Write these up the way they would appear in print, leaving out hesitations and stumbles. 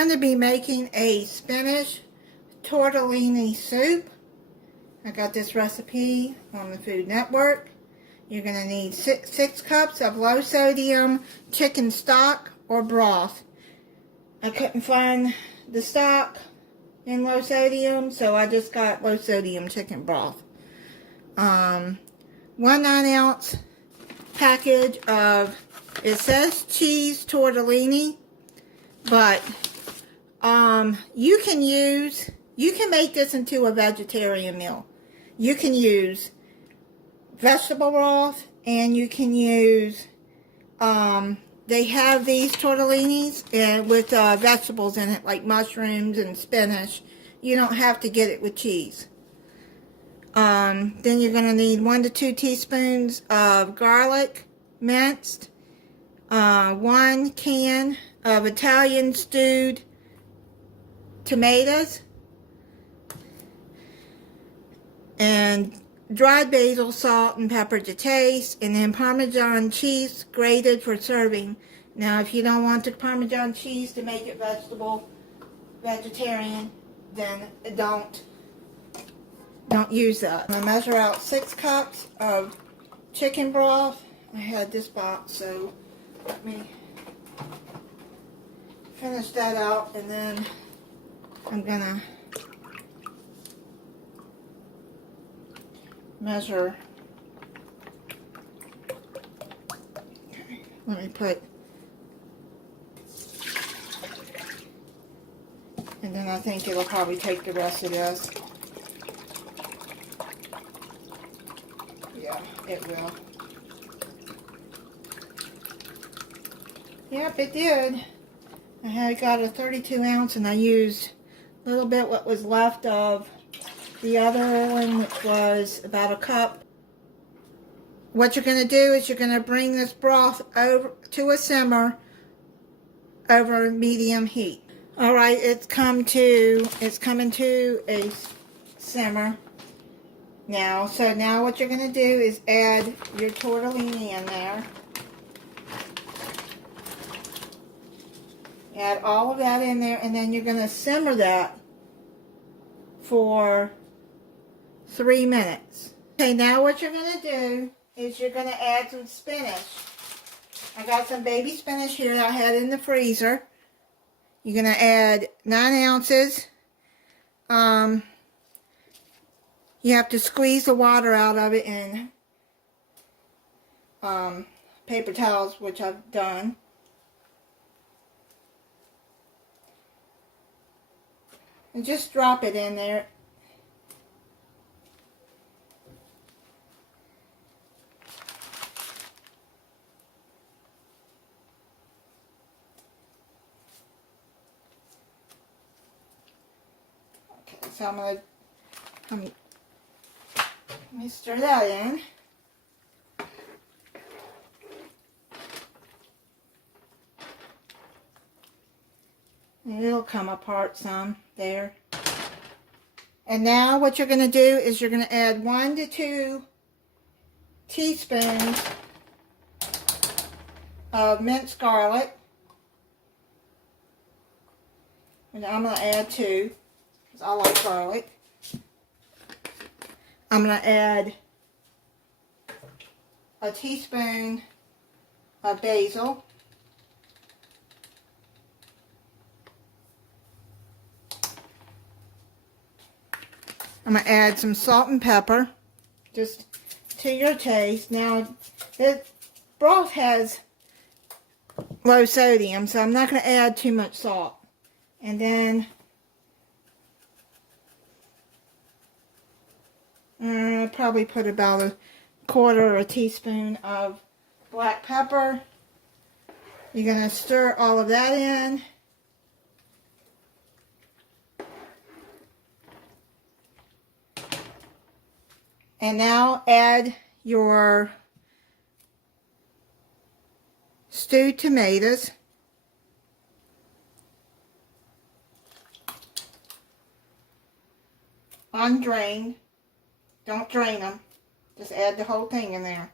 going to be making a spinach tortellini soup. I got this recipe on the Food Network. You're going to need 6 cups of low sodium chicken stock or broth. I couldn't find the stock in low sodium, so I just got low sodium chicken broth. 1 9-ounce package of, it says cheese tortellini, but you can make this into a vegetarian meal. You can use vegetable broth, and you can use, they have these tortellinis and with vegetables in it, like mushrooms and spinach. You don't have to get it with cheese. Then you're going to need 1 to 2 teaspoons of garlic, minced, 1 can of Italian stewed tomatoes, and dried basil, salt, and pepper to taste, and then Parmesan cheese grated for serving. Now, if you don't want the Parmesan cheese to make it vegetarian, then don't use that. I'm going to measure out 6 cups of chicken broth. I had this box, so let me finish that out, and then I'm going to measure. Okay, let me put, and then I think it'll probably take the rest of this. Yeah, it will. Yep, it did. I had got a 32 ounce, and I used a little bit what was left of the other one, which was about a cup. What you're going to do is you're going to bring this broth over to a simmer over medium heat. All right, it's coming to a simmer now. So now what you're going to do is add your tortellini in there. Add all of that in there, and then you're going to simmer that for 3 minutes. Okay, now what you're going to do is you're going to add some spinach. I got some baby spinach here that I had in the freezer. You're going to add 9 ounces. You have to squeeze the water out of it in paper towels, which I've done. And just drop it in there. Okay, so let me stir that in. And it'll come apart some there. And now what you're going to do is you're going to add 1 to 2 teaspoons of minced garlic. And I'm going to add 2 because I like garlic. I'm going to add a teaspoon of basil. I'm going to add some salt and pepper, just to your taste. Now, the broth has low sodium, so I'm not going to add too much salt. And then, probably put about a quarter or a teaspoon of black pepper. You're going to stir all of that in. And now add your stewed tomatoes. Undrained. Don't drain them. Just add the whole thing in there.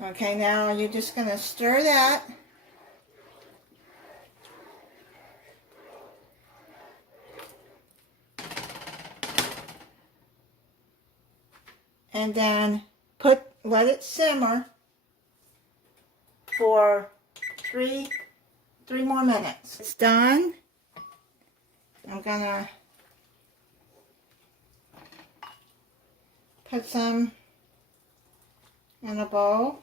Okay, now you're just going to stir that. and then let it simmer for three more minutes. It's done. I'm gonna put some in a bowl.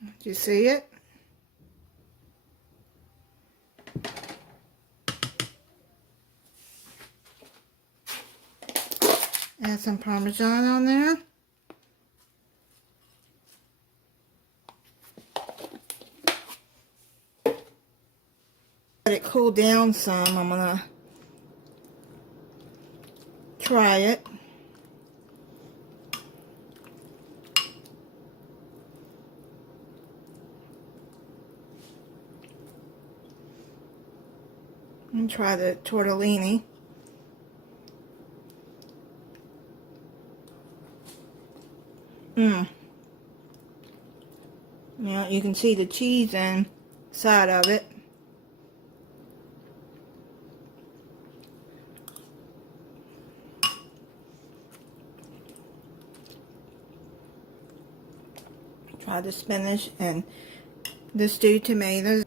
Do you see it? Add some Parmesan on there. Let it cool down some. I'm gonna try it. And try the tortellini. Yeah, you can see the cheese inside of it. Try the spinach and the stewed tomatoes.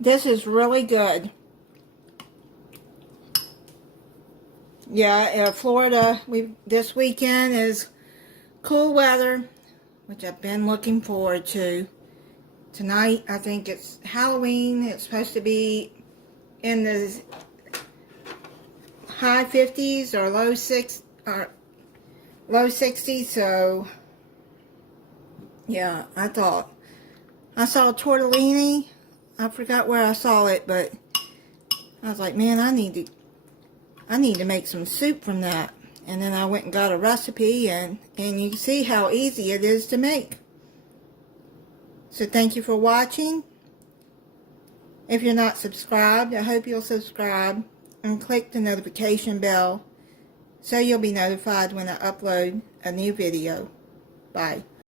This is really good. Yeah, Florida, this weekend is cool weather, which I've been looking forward to. Tonight, I think it's Halloween. It's supposed to be in the high 50s or low 60s. So, yeah, I saw tortellini. I forgot where I saw it, but I was like, man, I need to make some soup from that. And then I went and got a recipe, and you can see how easy it is to make. So thank you for watching. If you're not subscribed, I hope you'll subscribe and click the notification bell so you'll be notified when I upload a new video. Bye.